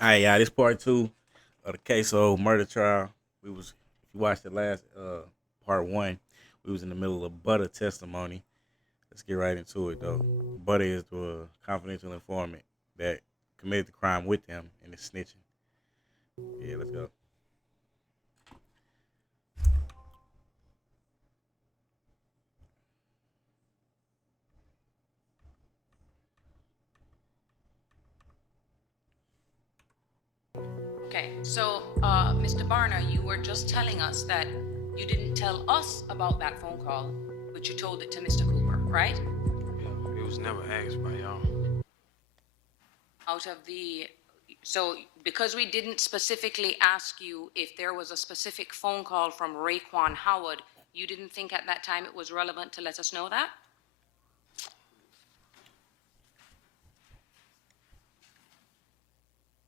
All right, y'all. This part two of the Ksoo murder trial. If you watched the last part one, we was in the middle of Butta testimony. Let's get right into it though. Butta is the confidential informant that committed the crime with him and is snitching. Yeah, let's go. Okay, so Mr. Barner, you were just telling us that you didn't tell us about that phone call, but you told it to Mr. Cooper, right? Yeah, it was never asked by y'all. Out of the, so because we didn't specifically ask you if there was a specific phone call from Raekwon Howard, you didn't think at that time it was relevant to let us know that?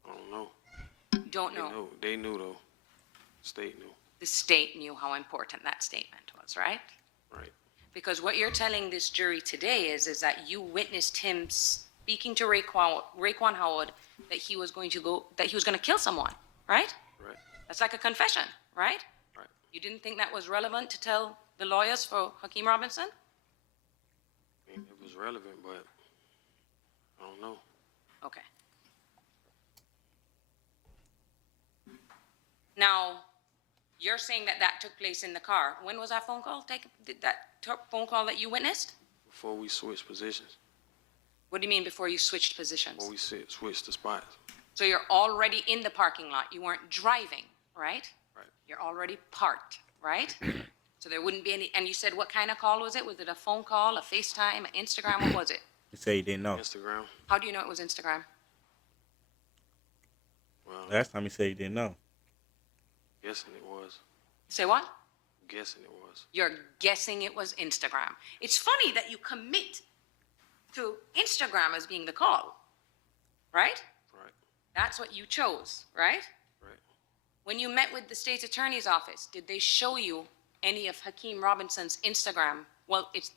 I don't know. You don't know. They knew though. State knew. The state knew how important that statement was, right? Right. Because what you're telling this jury today is that you witnessed him speaking to Raekwon Howard that he was going to kill someone, right? Right. That's like a confession, right? Right. You didn't think that was relevant to tell the lawyers for Hakeem Robinson? I mean, it was relevant, but I don't know. Okay. Now, you're saying that that took place in the car. When was that phone call phone call that you witnessed? Before we switched positions. What do you mean before you switched positions? Before we switched the spots. So you're already in the parking lot. You weren't driving, right? Right. You're already parked, right? So there wouldn't be any, and you said what kind of call was it? Was it a phone call, a FaceTime, an Instagram? What was it? You say you didn't know. Instagram. How do you know it was Instagram? Well, Last time you said you didn't know. guessing it was. Say what? Guessing it was. You're guessing it was Instagram. It's funny that you commit to Instagram as being the call, right? Right. That's what you chose, right? Right. When you met with the state's attorney's office, did they show you any of Hakeem Robinson's Instagram? Well, it's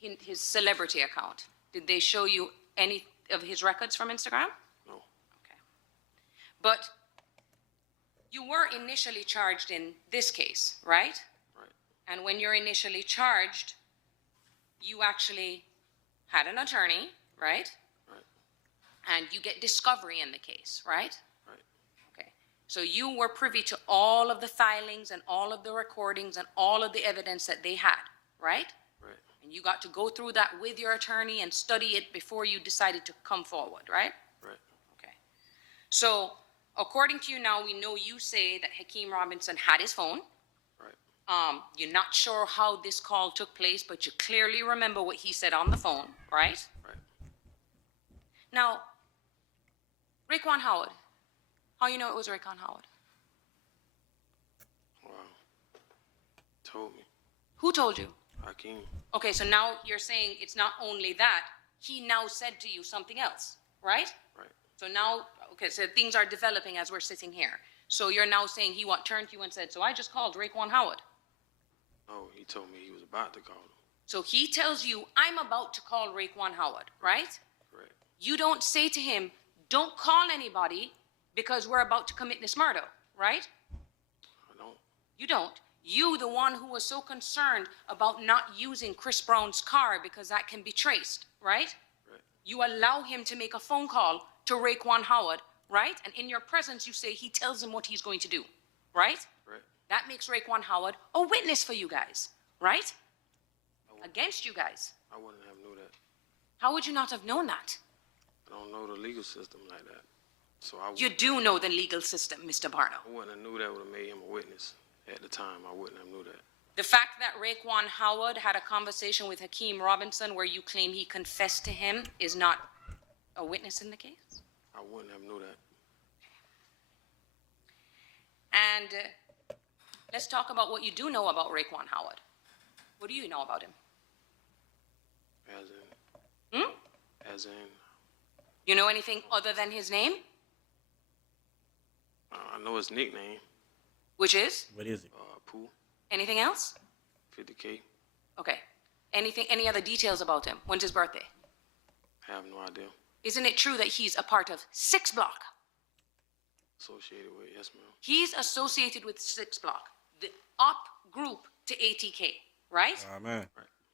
his celebrity account. Did they show you any of his records from Instagram? No. Okay. But you were initially charged in this case, right? Right. And when you're initially charged, you actually had an attorney, right? Right. And you get discovery in the case, right? Right. Okay. So you were privy to all of the filings and all of the recordings and all of the evidence that they had, right? Right. And you got to go through that with your attorney and study it before you decided to come forward, right? Right. Okay. So according to you now, we know you say that Hakeem Robinson had his phone. Right. You're not sure how this call took place, but you clearly remember what he said on the phone, right? Right. Now, Raekwon Howard. How you know it was Raekwon Howard? Wow. Told me. Who told you? Hakeem. Okay, so now you're saying it's not only that, he now said to you something else, right? Right. So now, okay, so things are developing as we're sitting here. So you're now saying he turned to you and said, so I just called Raekwon Howard. Oh, he told me he was about to call him. So he tells you, I'm about to call Raekwon Howard, right? Correct. You don't say to him, don't call anybody because we're about to commit this murder, right? I don't. You don't. You, the one who was so concerned about not using Chris Brown's car because that can be traced, right? Right. You allow him to make a phone call to Raekwon Howard, right? And in your presence, you say he tells him what he's going to do, right? Right. That makes Raekwon Howard a witness for you guys, right? Against you guys. I wouldn't have knew that. How would you not have known that? I don't know the legal system like that. So You do know the legal system, Mr. Barno. I wouldn't have knew that would have made him a witness at the time. I wouldn't have knew that. The fact that Raekwon Howard had a conversation with Hakeem Robinson where you claim he confessed to him is not a witness in the case? I wouldn't have knew that. And let's talk about what you do know about Raekwon Howard. What do you know about him? As in. As in. You know anything other than his name? I know his nickname. Which is? What is it? Pooh. Anything else? 50K. Okay. Any other details about him? When's his birthday? I have no idea. Isn't it true that he's a part of 6 Block? Associated with, yes, ma'am. He's associated with 6 Block, the op group to ATK, right? Man.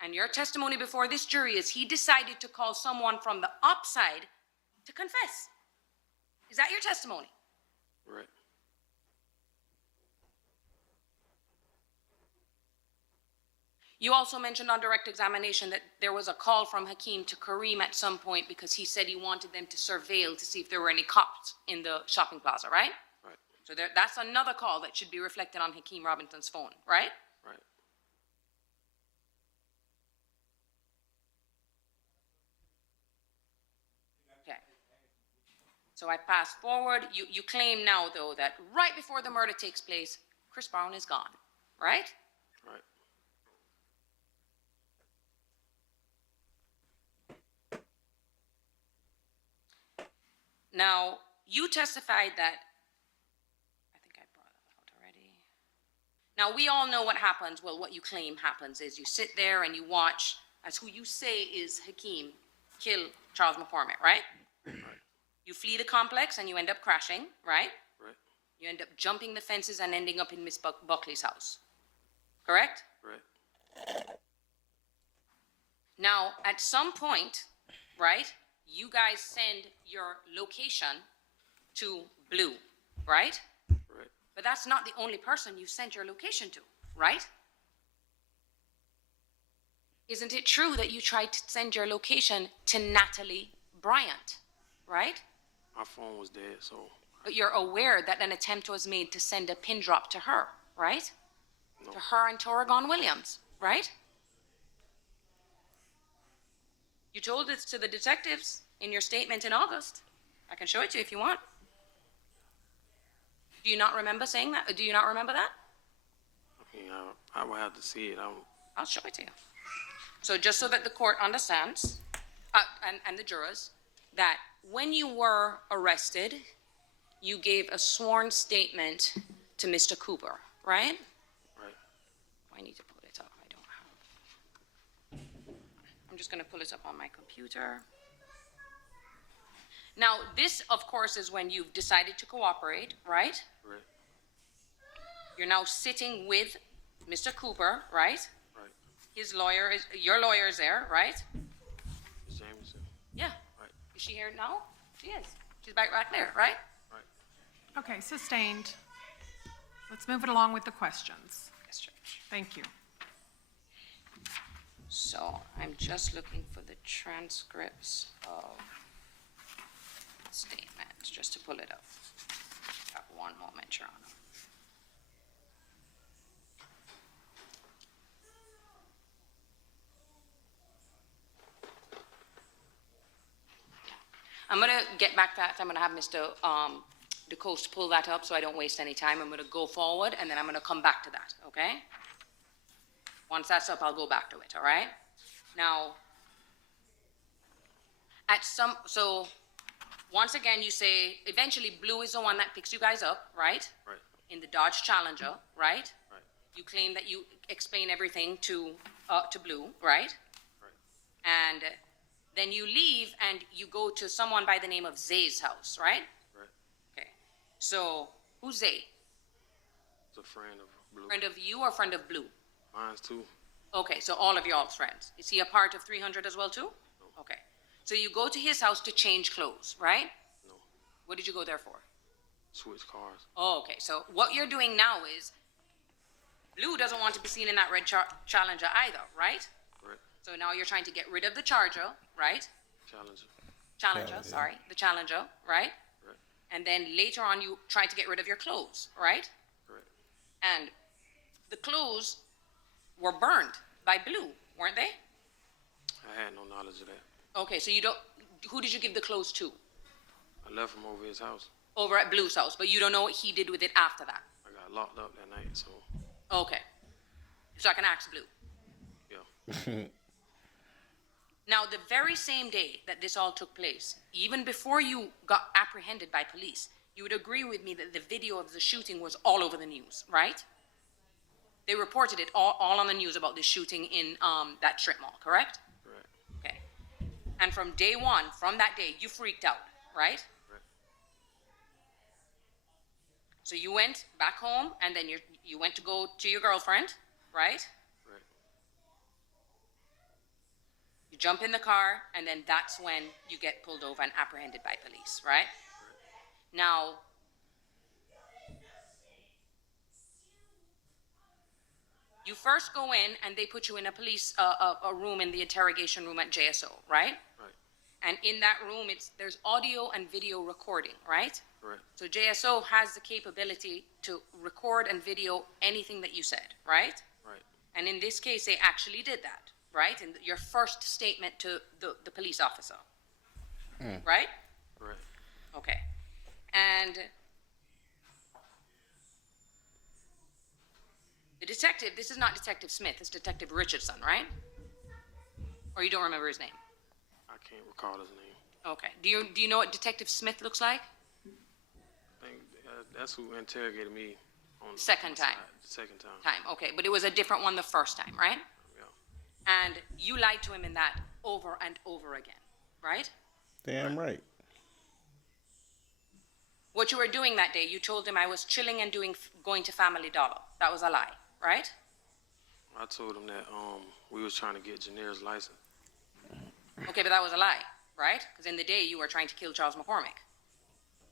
And your testimony before this jury is he decided to call someone from the op side to confess. Is that your testimony? Right. You also mentioned on direct examination that there was a call from Hakeem to Kareem at some point because he said he wanted them to surveil to see if there were any cops in the shopping plaza, right? Right. So that's another call that should be reflected on Hakeem Robinson's phone, right? Right. Okay. So I pass forward. You claim now, though, that right before the murder takes place, Chris Brown is gone, right? Right. Now, you testified that, I think I brought it out already. Now, we all know what happens. Well, what you claim happens is you sit there and you watch as who you say is Hakeem kill Charles McCormick, right? Right. You flee the complex and you end up crashing, right? Right. You end up jumping the fences and ending up in Miss Buckley's house, correct? Right. Now, at some point, right, you guys send your location to Blue, right? Right. But that's not the only person you sent your location to, right? Isn't it true that you tried to send your location to Natalie Bryant, right? My phone was dead, so. But you're aware that an attempt was made to send a pin drop to her, right? No. To her and Torrigon Williams, right? You told this to the detectives in your statement in August. I can show it to you if you want. Do you not remember saying that? Do you not remember that? I mean, I would have to see it. I'll show it to you. So just so that the court understands, and the jurors, that when you were arrested, you gave a sworn statement to Mr. Cooper, right? Right. I need to pull it up. I don't have. I'm just going to pull it up on my computer. Now, this, of course, is when you've decided to cooperate, right? Right. You're now sitting with Mr. Cooper, right? Right. Your lawyer is there, right? Ms. Jameson. Yeah. Right. Is she here now? She is. She's back there, right? Right. Okay, sustained. Let's move it along with the questions. Yes, Judge. Thank you. So I'm just looking for the transcripts of the statement, just to pull it up. Got one moment, Your Honor. I'm gonna get back that. I'm gonna have Mr. DeCoste pull that up so I don't waste any time. I'm gonna go forward and then I'm gonna come back to that, okay? Once that's up, I'll go back to it, all right? Now, so once again, you say eventually Blue is the one that picks you guys up, right? Right. In the Dodge Challenger, right? Right. You claim that you explain everything to Blue, right? Right. And then you leave and you go to someone by the name of Zay's house, right? Right. Okay. So who's Zay? It's a friend of Blue. Friend of you or friend of Blue? Mine's too. Okay, so all of y'all's friends. Is he a part of 300 as well too? No. Okay. So you go to his house to change clothes, right? No. What did you go there for? Switch cars. Oh, okay. So what you're doing now is Blue doesn't want to be seen in that red Challenger either, right? Right. So now you're trying to get rid of the Charger, right? Challenger. Challenger, Yeah. sorry. The Challenger, right? Right. And then later on you try to get rid of your clothes, right? Right. And the clothes were burned by Blue, weren't they? I had no knowledge of that. Okay, so who did you give the clothes to? I left him over his house. Over at Blue's house, but you don't know what he did with it after that. I got locked up that night, so Okay. So I can ask Blue. yeah. Now, the very same day that this all took place, even before you got apprehended by police, you would agree with me that the video of the shooting was all over the news, right? They reported it all on the news about the shooting in that strip mall, correct? Right. Okay. And from day one, from that day, you freaked out, right? Right. So you went back home, and then you went to go to your girlfriend, right? Right. You jump in the car, and then that's when you get pulled over and apprehended by police, right? Now, you first go in, and they put you in a room in the interrogation room at JSO, right? Right. And in that room, there's audio and video recording, right? Correct. So JSO has the capability to record and video anything that you said, right? Right. And in this case, they actually did that, right? In your first statement to the police officer, right? Right. Okay. And the detective, this is not Detective Smith, it's Detective Richardson, right? Or you don't remember his name? I can't recall his name. Okay. Do you know what Detective Smith looks like? I think that's who interrogated me on Second time. The second time. Okay, but it was a different one the first time, right? Yeah. And you lied to him in that over and over again, right? Damn right. What you were doing that day, you told him I was chilling and going to Family Dollar. That was a lie, right? I told him that we was trying to get Janaire's license. Okay, but that was a lie, right? Because in the day you were trying to kill Charles McCormick.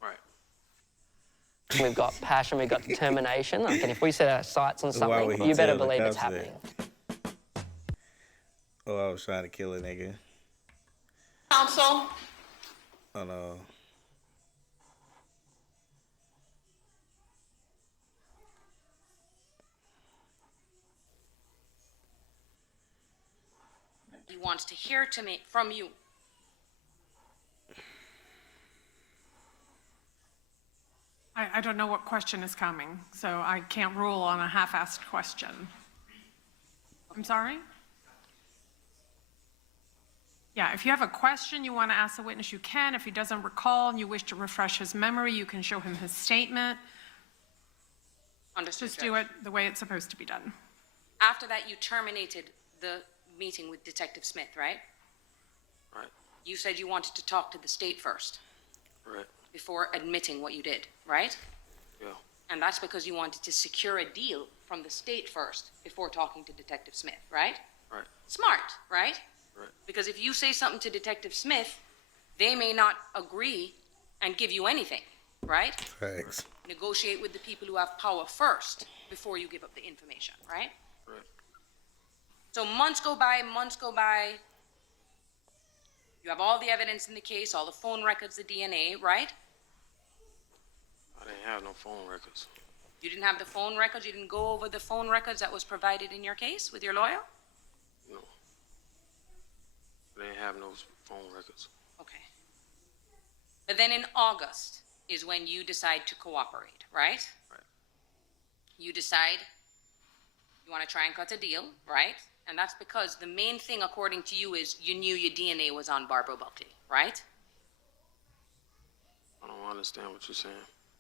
Right. We've got passion, we've got determination. Like, and if we set our sights on Why would something, he you better tell the believe it's cops that? happening. Oh, I was trying to kill a nigga. Counsel? Oh no. He wants to hear from you. I don't know what question is coming, so I can't rule on a half-assed question. I'm sorry? Yeah, if you have a question you want to ask the witness, you can. If he doesn't recall and you wish to refresh his memory, you can show him his statement. Understood, Just do it the way it's supposed to be done. After that, you terminated the meeting with Detective Smith, right? Right. You said you wanted to talk to the state first Right. before admitting what you did, right? Yeah. And that's because you wanted to secure a deal from the state first before talking to Detective Smith, right? Right. Smart, right? Right. Because if you say something to Detective Smith, they may not agree and give you anything, right? Thanks. Negotiate with the people who have power first before you give up the information, right? Right. So months go by. You have all the evidence in the case, all the phone records, the DNA, right? I didn't have no phone records. You didn't have the phone records? You didn't go over the phone records that was provided in your case with your lawyer? No. I didn't have no phone records. Okay. But then in August is when you decide to cooperate, right? Right. You decide you want to try and cut a deal, right? And that's because the main thing, according to you, is you knew your DNA was on Barbara Buckley, right? I don't understand what you're saying.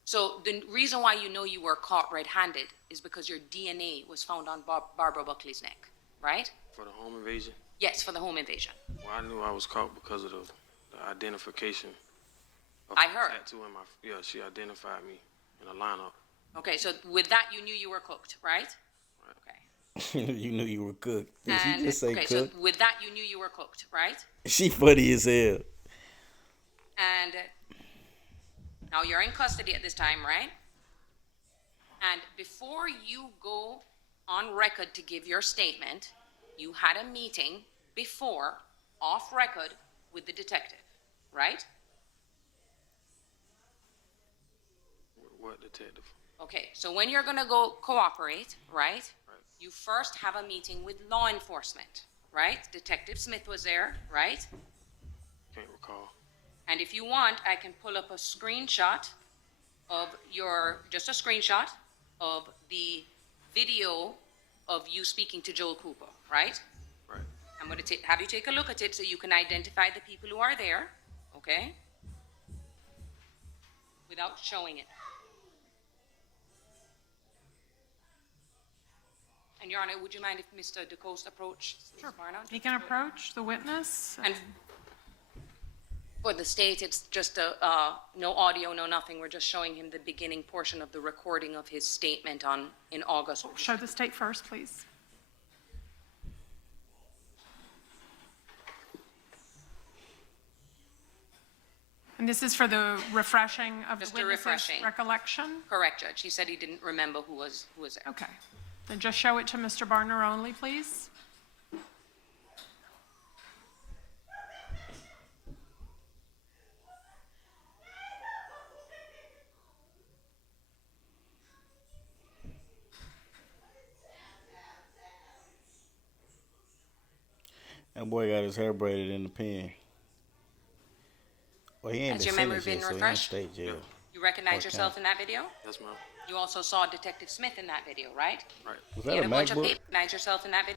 So the reason why you know you were caught red-handed is because your DNA was found on Barbara Buckley's neck, right? For the home invasion? Yes, for the home invasion. Well, I knew I was caught because of the identification of I the heard. tattoo in my, yeah, she identified me in a lineup. Okay, so with that, you knew you were cooked, right? Okay. You knew you were cooked. Did she And, just say okay, cooked? so with that, you knew you were cooked, right? She funny as hell. And now you're in custody at this time, right? And before you go on record to give your statement, you had a meeting before, off record, with the detective, right? What detective? Okay, so when you're gonna go cooperate, right? You first have a meeting with law enforcement, right? Detective Smith was there, right? Can't recall. And if you want, I can pull up a screenshot of just a screenshot of the video of you speaking to Joel Cooper, right? Right. I'm going to have you take a look at it so you can identify the people who are there, okay? Without showing it. And Your Honor, would you mind if Mr. DeCoste approached Ms. Barnard? He can approach the witness. And For the state, it's just no audio, no nothing. We're just showing him the beginning portion of the recording of his statement in August. Show the state first, please. And this is for the refreshing of the Just a witness's refreshing. recollection? Correct, Judge. He said he didn't remember who was there. Okay. Then just show it to Mr. Barner only, please. That boy got his hair braided in the pen. Well, he ain't Has been your memory sentenced yet, been so he in refreshed? state jail. You recognize Okay. yourself in that video? Yes, ma'am. You also saw Detective Smith in that video, right? Right. Was You that had a a bunch of MacBook? people. Recognize yourself in that video?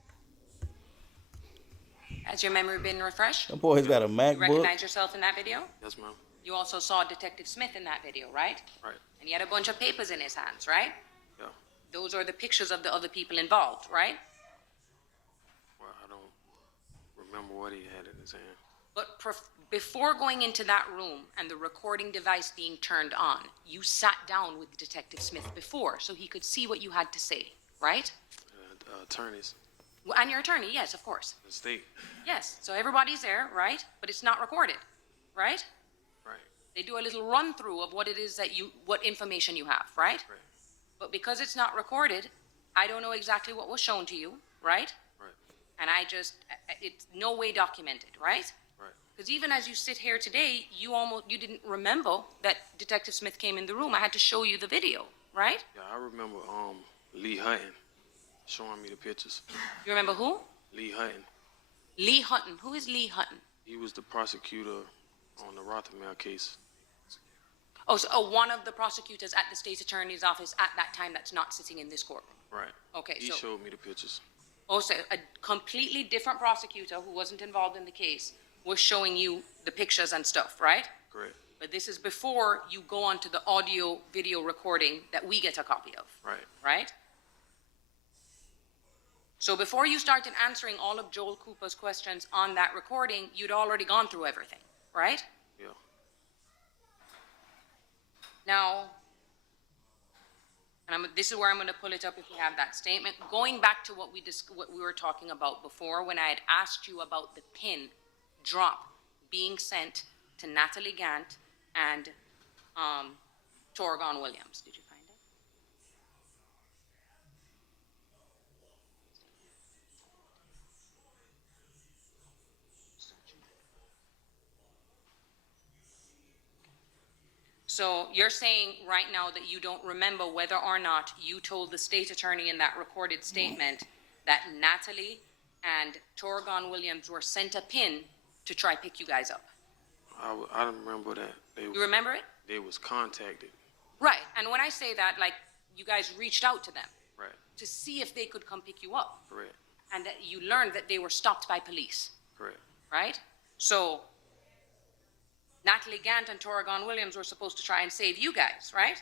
Has your memory been refreshed? That boy's got a You MacBook. recognize yourself in that video? Yes, ma'am. You also saw Detective Smith in that video, right? Right. And he had a bunch of papers in his hands, right? Yeah. Those are the pictures of the other people involved, right? Well, I don't remember what he had in his hand. But before going into that room and the recording device being turned on, you sat down with Detective Smith before so he could see what you had to say, right? Attorneys, And your attorney, yes, of course. the state. Yes, so everybody's there, right? But it's not recorded, right? Right. They do a little run through of what it is what information you have, right? Right. But because it's not recorded, I don't know exactly what was shown to you, right? Right. And it's no way documented, right? Right. Because even as you sit here today, you didn't remember that Detective Smith came in the room. I had to show you the video, right? Yeah, I remember Lee Hutton showing me the pictures. You remember who? Lee Hutton. Lee Hutton. Who is Lee Hutton? He was the prosecutor on the Rothermere case. Oh, so one of the prosecutors at the state's attorney's office at that time that's not sitting in this courtroom. Right. Okay, He so- showed me the pictures. Also, a completely different prosecutor who wasn't involved in the case was showing you the pictures and stuff, right? Correct. But this is before you go on to the audio video recording that we get a copy of, Right. right? So before you started answering all of Joel Cooper's questions on that recording, you'd already gone through everything, right? Yeah. Now, and this is where I'm going to pull it up if we have that statement. Going back to what we were talking about before, when I had asked you about the pin drop being sent to Natalie Gant and Torgon Williams. Did you find it? So you're saying right now that you don't remember whether or not you told the state attorney in that recorded statement that Natalie and Torgon Williams were sent a pin to try pick you guys up. I remember that You remember it? they was contacted. Right. And when I say that, like, you guys reached out to them Right. to see if they could come pick you up, Correct. and that you learned that they were stopped by police, Correct. right? So Natalie Gant and Torgon Williams were supposed to try and save you guys, right?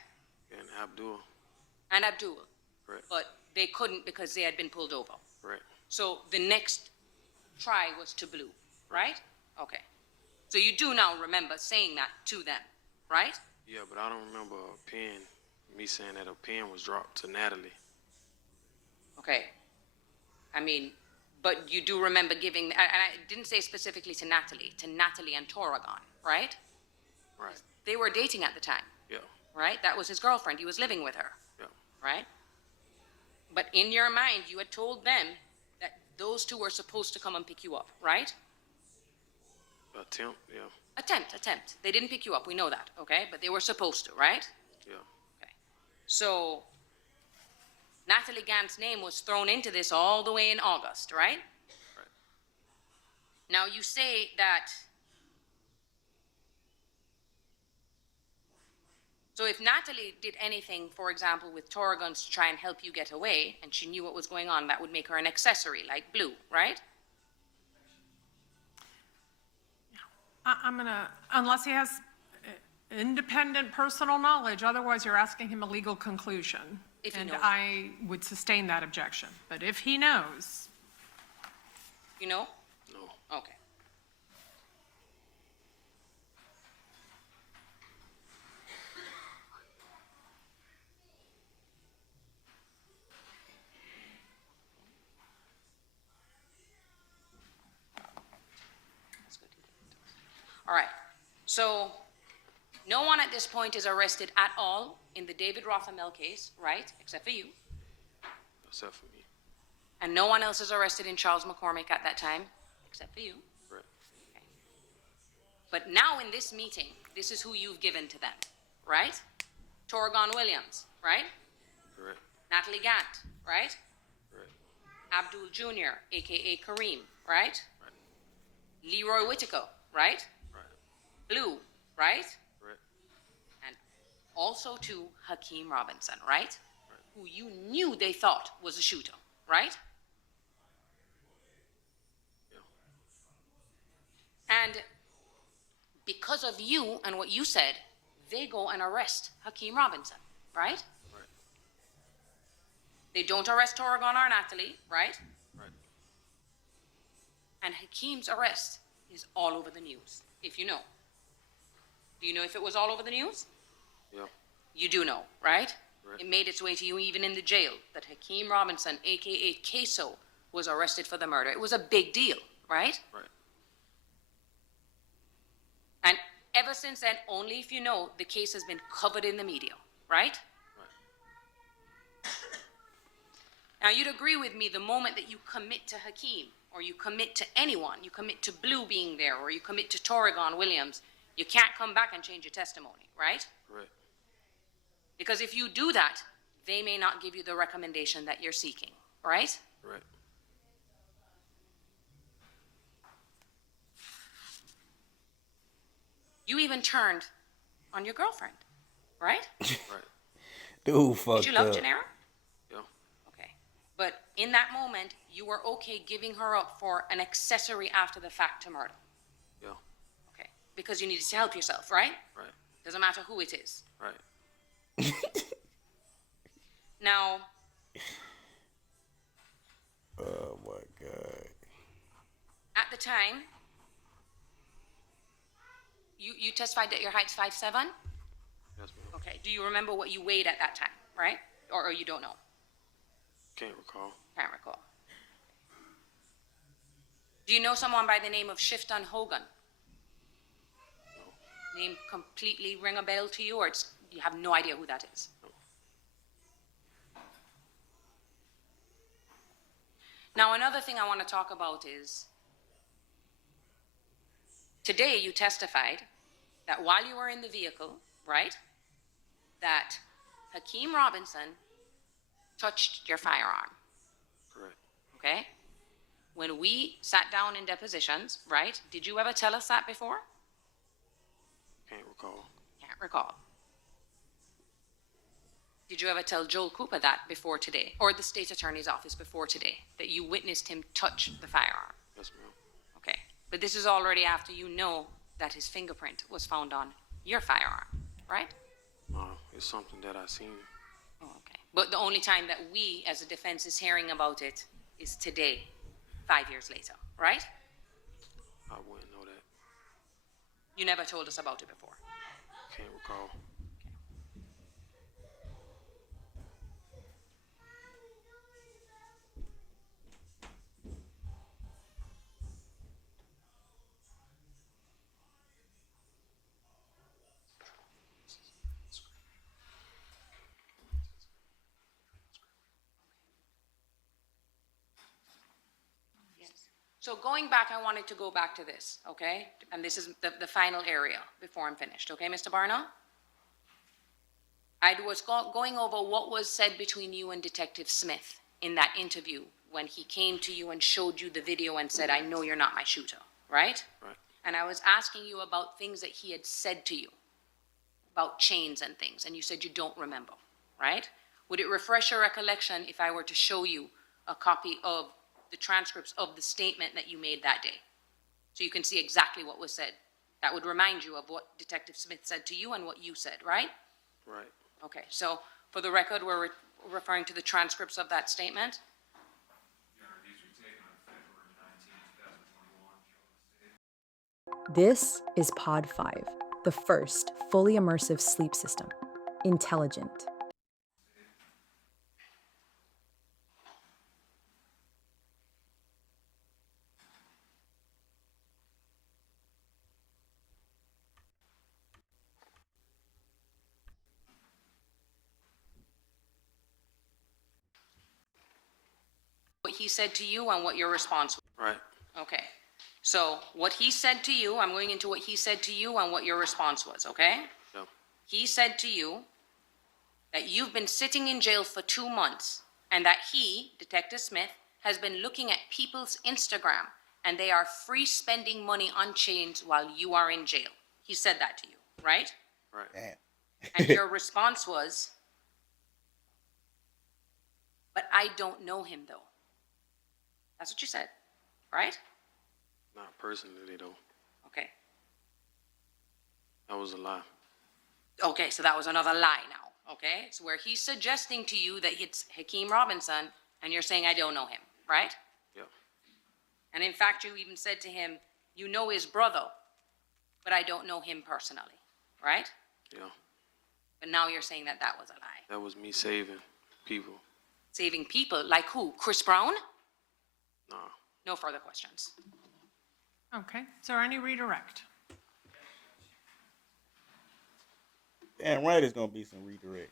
And Abdul. And Abdul. Correct. But they couldn't because they had been pulled over. Correct. So the next try was to Blue, right? Okay. So you do now remember saying that to them, right? Yeah, but I don't remember me saying that a pen was dropped to Natalie. Okay. I mean, but you do remember giving, and I didn't say specifically to Natalie and Torgon, right? Right. They were dating at the time, Yeah. right? That was his girlfriend. He was living with her, Yeah. right? But in your mind, you had told them that those two were supposed to come and pick you up, right? Attempt. Yeah. Attempt. They didn't pick you up. We know that, okay? But they were supposed to, right? Yeah. Okay. So Natalie Gant's name was thrown into this all the way in August, right? Right. Now you say that. So if Natalie did anything, for example, with Torriguns to try and help you get away, and she knew what was going on, that would make her an accessory, like Blue, right? I'm gonna, unless he has independent personal knowledge, otherwise you're asking him a legal conclusion. If he And knows. I would sustain that objection. But if he knows, You know? No. Okay. All right. So no one at this point is arrested at all in the David Rothamel case, right? Except for you. Except for me. And no one else is arrested in Charles McCormick at that time, except for you. Right. Okay. But now in this meeting, this is who you've given to them, right? Torgon Williams, right? Correct. Natalie Gant, right? Correct. Abdul Jr., aka Kareem, right? Right. Leroy Whitaker, right? Right. Blue, right? Correct. And also to Hakeem Robinson, right? Right. Who you knew they thought was a shooter, right? Yeah. And because of you and what you said, they go and arrest Hakeem Robinson, right? Right. They don't arrest Torgon or Natalie, right? Right. And Hakeem's arrest is all over the news, if you know. Do you know if it was all over the news? Yeah. You do know, right? Right. It made its way to you even in the jail that Hakeem Robinson, aka Ksoo, was arrested for the murder. It was a big deal, right? Right. And ever since then, only if you know, the case has been covered in the media, right? Right. Now, you'd agree with me the moment that you commit to Hakeem, or you commit to anyone, you commit to Blue being there, or you commit to Torgon Williams, you can't come back and change your testimony, right? Right. Because if you do that, they may not give you the recommendation that you're seeking, right? Right. You even turned on your girlfriend, right? Right. Dude, fucked Did you love up. Janera? Yeah. Okay. But in that moment, you were okay giving her up for an accessory after the fact to murder. Yeah. Okay. Because you needed to help yourself, right? Right. Doesn't matter who it is. Right. Now, Oh my god. at the time, you testified that your height's 5'7"? Yes, ma'am. Okay. Do you remember what you weighed at that time, right? Or you don't know? Can't recall. Can't recall. Do you know someone by the name of Shifton Hogan? No. Name completely ring a bell to you, or you have no idea who that is? No. Now, another thing I want to talk about is, today you testified that while you were in the vehicle, right, that Hakeem Robinson touched your firearm, Correct. okay? When we sat down in depositions, right, did you ever tell us that before? Can't recall. Can't recall. Did you ever tell Joel Cooper that before today, or the state attorney's office before today, that you witnessed him touch the firearm? Yes, ma'am. Okay. But this is already after you know that his fingerprint was found on your firearm, right? It's something that I seen. Oh, okay. But the only time that we, as a defense, is hearing about it is today, 5 years later, right? I wouldn't know that. You never told us about it before. Can't recall. So going back, I wanted to go back to this, okay? And this is the final area before I'm finished, okay, Mr. Barna? I was going over what was said between you and Detective Smith in that interview when he came to you and showed you the video and said, I know you're not my shooter, right? Right. And I was asking you about things that he had said to you, about chains and things, and you said you don't remember, right? Would it refresh your recollection if I were to show you a copy of the transcripts of the statement that you made that day, so you can see exactly what was said? That would remind you of what Detective Smith said to you and what you said, right? Right. Okay, so for the record, we're referring to the transcripts of that statement. This is Pod 5, the first fully immersive sleep system. Intelligent. he said to you and what your response was? Right. Okay. So what he said to you, I'm going into what he said to you and what your response was, okay? Yeah. He said to you that you've been sitting in jail for 2 months and that he, Detective Smith, has been looking at people's Instagram and they are free spending money on chains while you are in jail. He said that to you, right? Right. Damn. And your response was, but I don't know him though. That's what you said, right? Not personally, though. Okay. That was a lie. Okay, so that was another lie now, okay? So where he's suggesting to you that it's Hakeem Robinson, and you're saying, I don't know him, right? Yeah. And in fact, you even said to him, you know his brother, but I don't know him personally, right? Yeah. But now you're saying that that was a lie. That was me saving people. Saving people, like who? Chris Brown? Nah. No further questions. Okay, is there any redirect? Damn right, it's gonna be some redirect.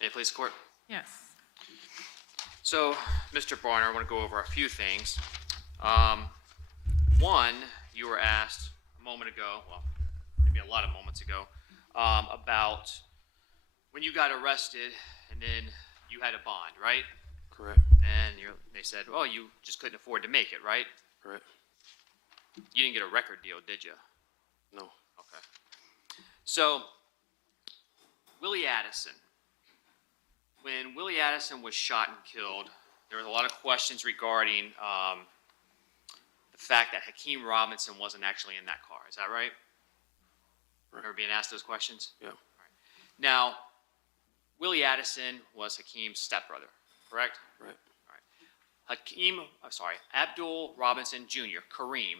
May it please the court? Yes. So, Mr. Barner, I want to go over a few things. One, you were asked a moment ago, well, maybe a lot of moments ago, about when you got arrested and then you had a bond, right? Correct. And they said, well, you just couldn't afford to make it, right? Correct. You didn't get a record deal, did you? No. Okay. So, Willie Addison. When Willie Addison was shot and killed, there was a lot of questions regarding the fact that Hakeem Robinson wasn't actually in that car. Is that right? Right. Remember being asked those questions? Yeah. Now, Willie Addison was Hakeem's stepbrother, correct? Right. Abdul Robinson Jr., Kareem,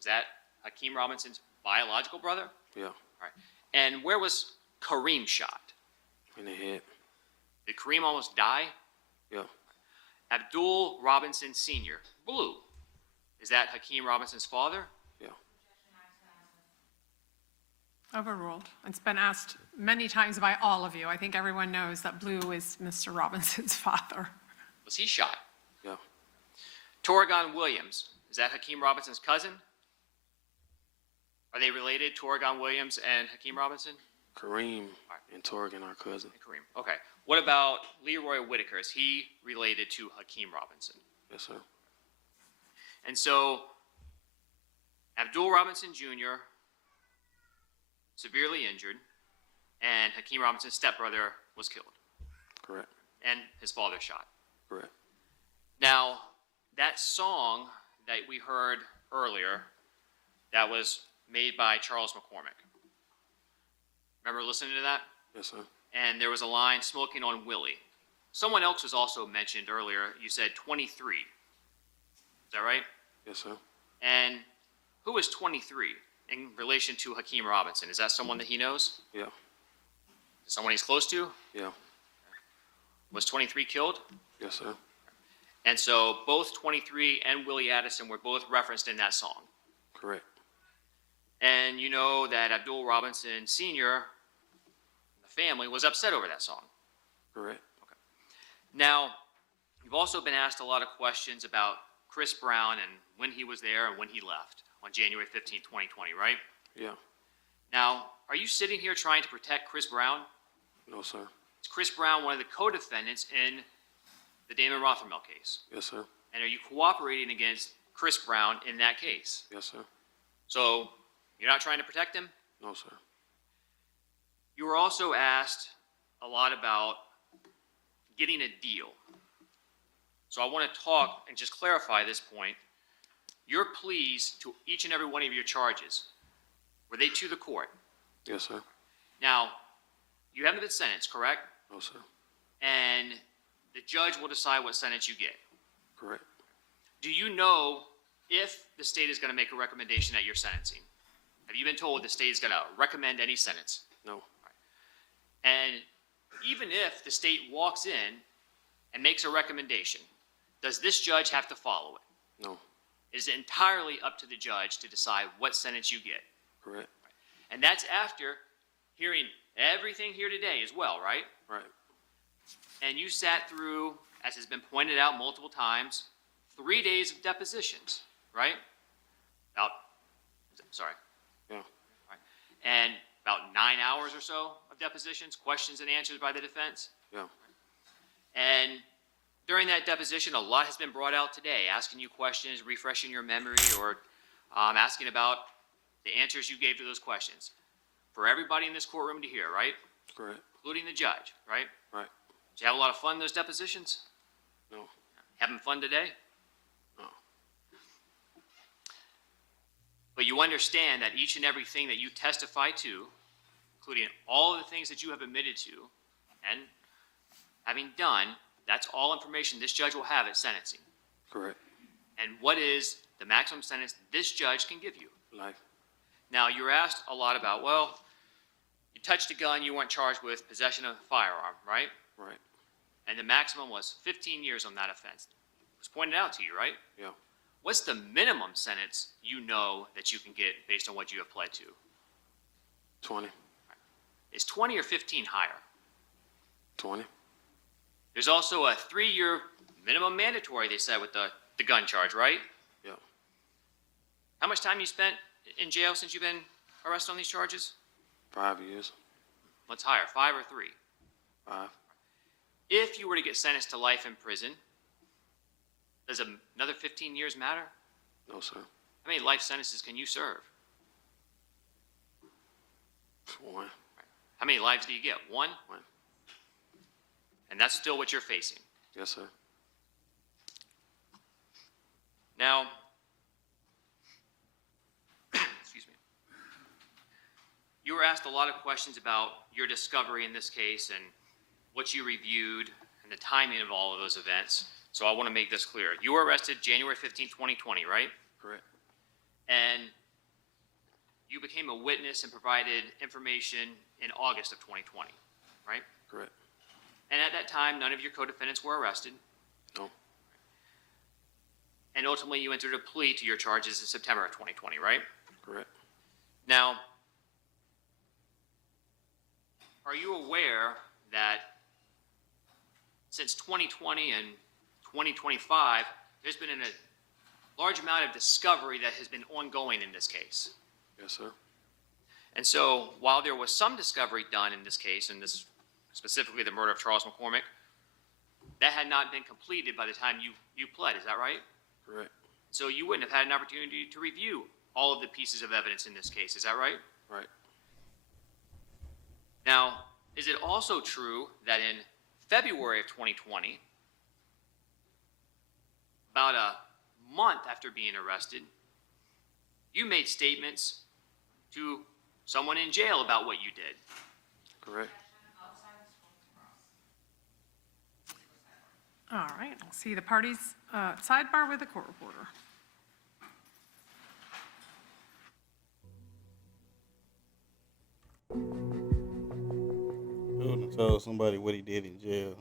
is that Hakeem Robinson's biological brother? Yeah. All right. And where was Kareem shot? In the head. Did Kareem almost die? Yeah. Abdul Robinson Sr., Blue, is that Hakeem Robinson's father? Yeah. Overruled. It's been asked many times by all of you. I think everyone knows that Blue is Mr. Robinson's father. Was he shot? Yeah. Torrigan Williams, is that Hakeem Robinson's cousin? Are they related, Torrigan Williams and Hakeem Robinson? Kareem and Torrigan, our cousin. And Kareem. Okay. What about Leroy Whitaker? Is he related to Hakeem Robinson? Yes, sir. And so, Abdul Robinson Jr. severely injured, and Hakeem Robinson's stepbrother was killed, Correct. and his father shot. Correct. Now, that song that we heard earlier, that was made by Charles McCormick. Remember listening to that? Yes, sir. And there was a line, smoking on Willie. Someone else was also mentioned earlier. You said 23. Is that right? Yes, sir. And who is 23 in relation to Hakeem Robinson? Is that someone that he knows? Yeah. Someone he's close to? Yeah. Was 23 killed? Yes, sir. And so both 23 and Willie Addison were both referenced in that song. Correct. And you know that Abdul Robinson Sr., the family, was upset over that song. Correct. Now, you've also been asked a lot of questions about Chris Brown and when he was there and when he left on January 15, 2020, right? Yeah. Now, are you sitting here trying to protect Chris Brown? No, sir. Is Chris Brown one of the co-defendants in the Damon Rothermel case? Yes, sir. And are you cooperating against Chris Brown in that case? Yes, sir. So, you're not trying to protect him? No, sir. You were also asked a lot about getting a deal. So I want to talk and just clarify this point. Your pleas to each and every one of your charges, were they to the court? Yes, sir. Now, you haven't been sentenced, correct? No, sir. And the judge will decide what sentence you get. Correct. Do you know if the state is going to make a recommendation at your sentencing? Have you been told the state is going to recommend any sentence? No. And even if the state walks in and makes a recommendation, does this judge have to follow it? No. It is entirely up to the judge to decide what sentence you get. Correct. And that's after hearing everything here today as well, right? Right. And you sat through, as has been pointed out multiple times, 3 days of depositions, right? Sorry. Yeah. Right. And about 9 hours or so of depositions, questions and answers by the defense. Yeah. And during that deposition, a lot has been brought out today, asking you questions, refreshing your memory, or asking about the answers you gave to those questions. For everybody in this courtroom to hear, right? Correct. Including the judge, right? Right. Did you have a lot of fun in those depositions? No. Having fun today? No. But you understand that each and everything that you testify to, including all of the things that you have admitted to, and having done, that's all information this judge will have at sentencing. Correct. And what is the maximum sentence this judge can give you? Life. Now, you were asked a lot about, well, you touched a gun, you weren't charged with possession of a firearm, right? Right. And the maximum was 15 years on that offense. It was pointed out to you, right? Yeah. What's the minimum sentence you know that you can get based on what you have pled to? 20. Is 20 or 15 higher? 20. There's also a 3-year minimum mandatory, they said, with the gun charge, right? Yeah. How much time you spent in jail since you've been arrested on these charges? 5 years. What's higher, 5 or 3? 5. If you were to get sentenced to life in prison, does another 15 years matter? No, sir. How many life sentences can you serve? 1. How many lives do you get? 1? 1. And that's still what you're facing. Yes, sir. Now, excuse me. You were asked a lot of questions about your discovery in this case and what you reviewed and the timing of all of those events. So I want to make this clear. You were arrested January 15, 2020, right? Correct. And you became a witness and provided information in August of 2020, right? Correct. And at that time, none of your co-defendants were arrested. No. And ultimately, you entered a plea to your charges in September of 2020, right? Correct. Now, are you aware that since 2020 and 2025, there's been a large amount of discovery that has been ongoing in this case? Yes, sir. And so, while there was some discovery done in this case, and this specifically the murder of Charles McCormick, that had not been completed by the time you pled, is that right? Correct. So you wouldn't have had an opportunity to review all of the pieces of evidence in this case, is that right? Right. Now, is it also true that in February of 2020, about a month after being arrested, you made statements to someone in jail about what you did? Correct. All right, I'll see the parties sidebar with the court reporter. Who would've told somebody what he did in jail?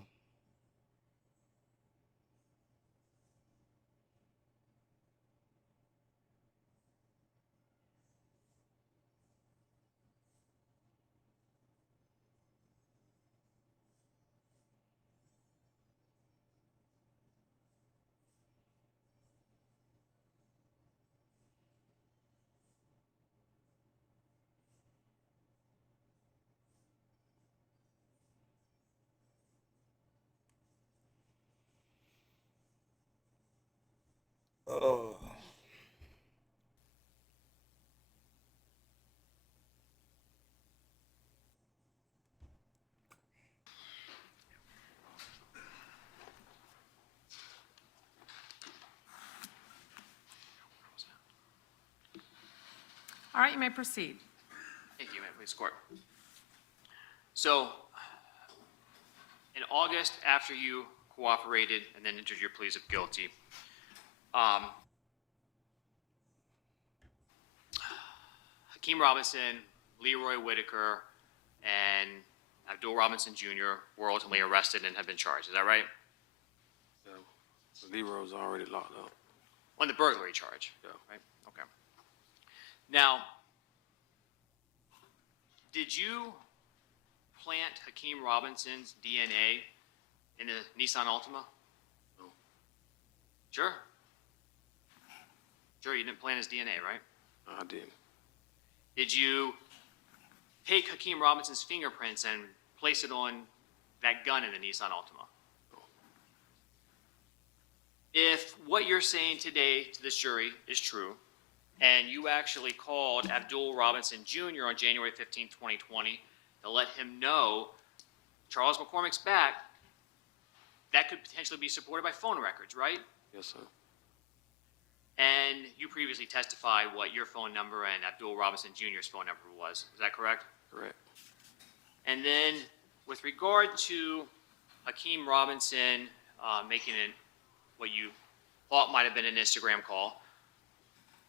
Oh. All right, you may proceed. Thank you, please, court. So, in August, after you cooperated and then entered your pleas of guilty, Hakeem Robinson, Leroy Whitaker, and Abdul Robinson Jr. were ultimately arrested and have been charged. Is that right? Yeah. Leroy's already locked up. On the burglary charge? Yeah. Right, okay. Now, did you plant Hakeem Robinson's DNA in the Nissan Altima? No. Sure? Sure, you didn't plant his DNA, right? No, I didn't. Did you take Hakeem Robinson's fingerprints and place it on that gun in the Nissan Altima? No. If what you're saying today to this jury is true, and you actually called Abdul Robinson Jr. on January 15, 2020, to let him know Charles McCormick's back, that could potentially be supported by phone records, right? Yes, sir. And you previously testified what your phone number and Abdul Robinson Jr.'s phone number was. Is that correct? Correct. And then with regard to Hakeem Robinson making what you thought might have been an Instagram call,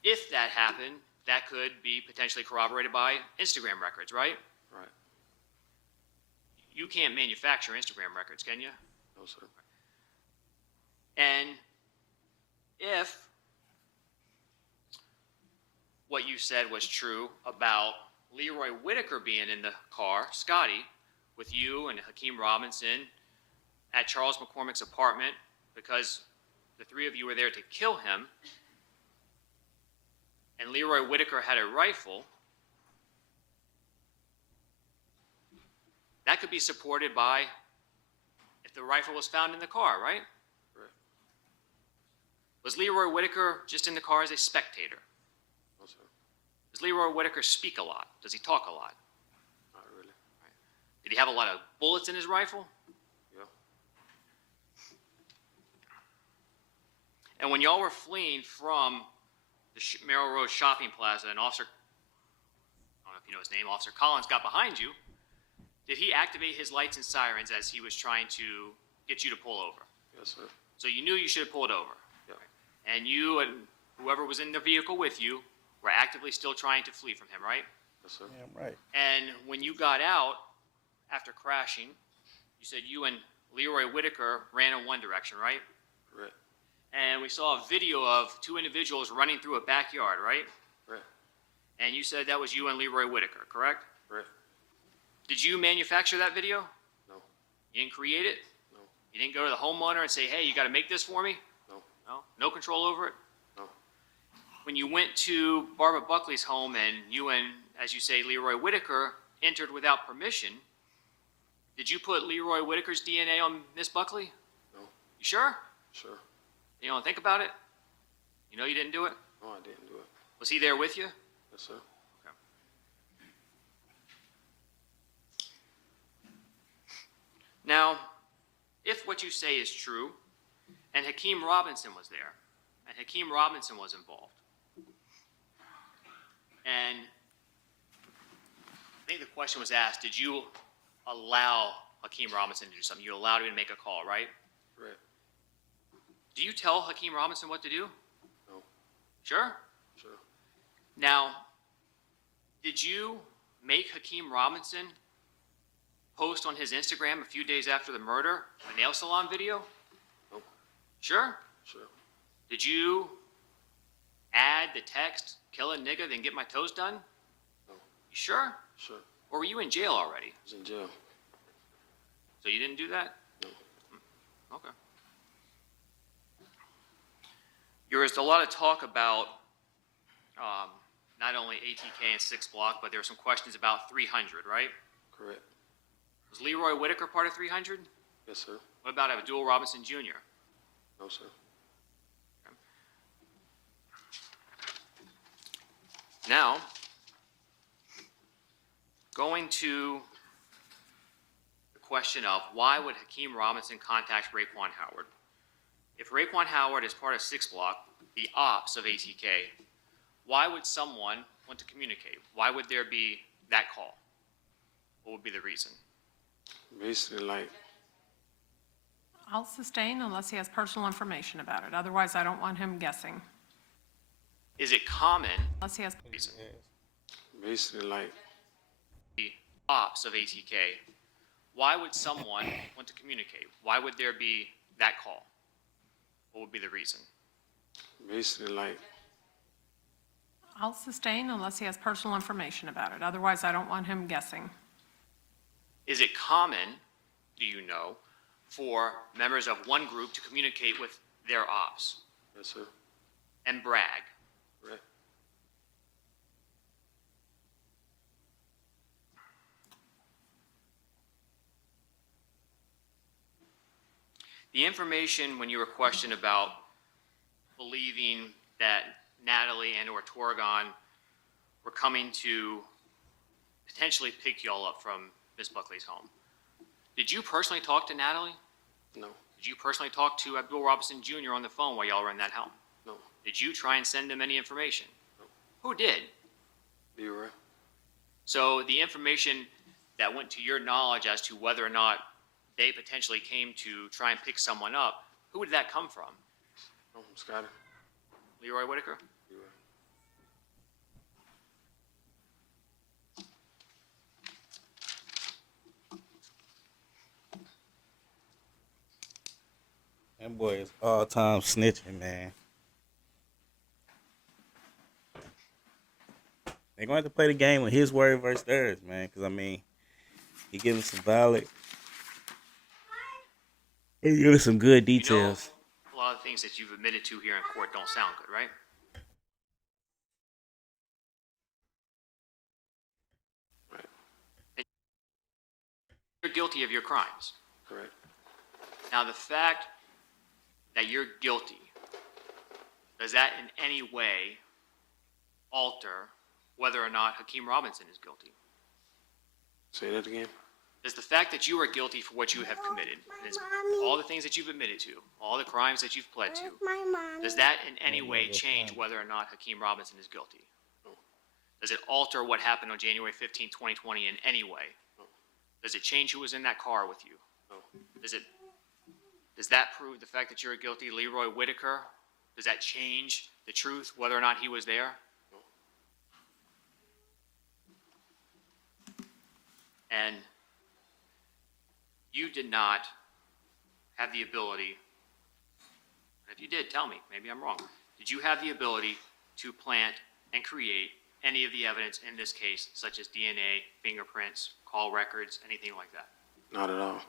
if that happened, that could be potentially corroborated by Instagram records, right? Right. You can't manufacture Instagram records, can you? No, sir. And if what you said was true about Leroy Whitaker being in the car, Scotty, with you and Hakeem Robinson at Charles McCormick's apartment because the three of you were there to kill him, and Leroy Whitaker had a rifle, that could be supported by if the rifle was found in the car, right? Right. Was Leroy Whitaker just in the car as a spectator? No, sir. Does Leroy Whitaker speak a lot? Does he talk a lot? Not really. Did he have a lot of bullets in his rifle? Yeah. And when y'all were fleeing from the Merrill Road Shopping Plaza, and Officer, I don't know if you know his name, Officer Collins got behind you, did he activate his lights and sirens as he was trying to get you to pull over? Yes, sir. So you knew you should have pulled over. Yeah. And you and whoever was in the vehicle with you were actively still trying to flee from him, right? Yes, sir. Damn right. And when you got out after crashing, you said you and Leroy Whitaker ran in one direction, right? Correct. And we saw a video of two individuals running through a backyard, right? Correct. And you said that was you and Leroy Whitaker, correct? Correct. Did you manufacture that video? No. You didn't create it? No. You didn't go to the homeowner and say, hey, you got to make this for me? No. No? No control over it? No. When you went to Barbara Buckley's home and you and, as you say, Leroy Whitaker entered without permission, did you put Leroy Whitaker's DNA on Miss Buckley? No. You sure? Sure. You don't think about it? You know you didn't do it? No, I didn't do it. Was he there with you? Yes, sir. Now, if what you say is true, and Hakeem Robinson was there, and Hakeem Robinson was involved, and I think the question was asked, did you allow Hakeem Robinson to do something? You allowed him to make a call, right? Correct. Do you tell Hakeem Robinson what to do? No. Sure? Sure. Now, did you make Hakeem Robinson post on his Instagram a few days after the murder a nail salon video? No. Sure? Sure. Did you add the text, kill a nigga, then get my toes done? No. You sure? Sure. Or were you in jail already? I was in jail. So you didn't do that? No. Okay. There was a lot of talk about not only ATK and 6 Block, but there were some questions about 300, right? Correct. Was Leroy Whitaker part of 300? Yes, sir. What about Abdul Robinson Jr.? No, sir. Now, going to the question of why would Hakeem Robinson contact Raekwon Howard? If Raekwon Howard is part of 6 Block, the ops of ATK, why would someone want to communicate? Why would there be that call? What would be the reason? Basically, like, I'll sustain unless he has personal information about it. Otherwise, I don't want him guessing. Is it common Unless he has, reason? basically, like, The ops of ATK, why would someone want to communicate? Why would there be that call? What would be the reason? Basically, like, I'll sustain unless he has personal information about it. Otherwise, I don't want him guessing. Is it common, do you know, for members of one group to communicate with their ops yes, sir. and brag? Correct. The information when you were questioned about believing that Natalie and or Torgon were coming to potentially pick y'all up from Miss Buckley's home. Did you personally talk to Natalie? No, Did you personally talk to Abdul Robinson Jr. on the phone while y'all were in that home? no, Did you try and send him any information? Who did? Leroy. So the information that went to your knowledge as to whether or not they potentially came to try and pick someone up, who did that come from? Scotty. Leroy Whitaker? Leroy. That boy is all time snitching, man. They're going to have to play the game with his word versus theirs, man. Because, I mean, he giving some valid. He giving some good You know, details. a lot of things that you've admitted to here in court don't sound good, right? Right. You're guilty of your crimes. Correct. Now, the fact that you're guilty, does that in any way alter whether or not Hakeem Robinson is guilty? Say that again. Does the fact that you are guilty for what you have committed, is all the things that you've admitted to, all the crimes that you've pled to, does that in any way change whether or not Hakeem Robinson is guilty? No. Does it alter what happened on January 15, 2020 in any way? No. Does it change who was in that car with you? No. Does that prove the fact that you're guilty, Leroy Whitaker? Does that change the truth, whether or not he was there? No. And you did not have the ability, and if you did, tell me, maybe I'm wrong. Did you have the ability to plant and create any of the evidence in this case, such as DNA, fingerprints, call records, anything like that? Not at all.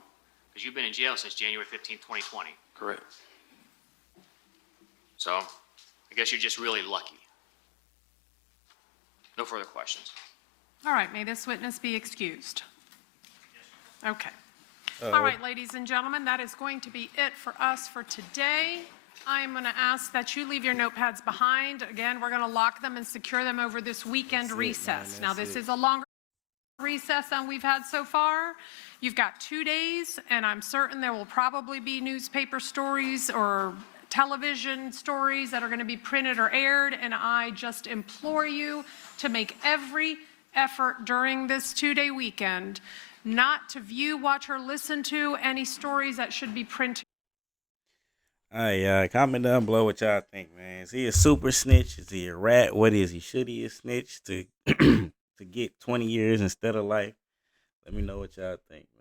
Because you've been in jail since January 15, 2020. Correct. So I guess you're just really lucky. No further questions. All right, may this witness be excused? Okay. All right, ladies and gentlemen, that is going to be it for us for today. I am going to ask that you leave your notepads behind. Again, we're going to lock them and secure them over this weekend recess. Now, this is a longer recess than we've had so far. You've got 2 days, and I'm certain there will probably be newspaper stories or television stories that are going to be printed or aired, and I just implore you to make every effort during this 2-day weekend not to view, watch, or listen to any stories that should be printed. All right, comment down below what y'all think, man. Is he a super snitch? Is he a rat? What is he? Should he a snitch to to get 20 years instead of life? Let me know what y'all think, man.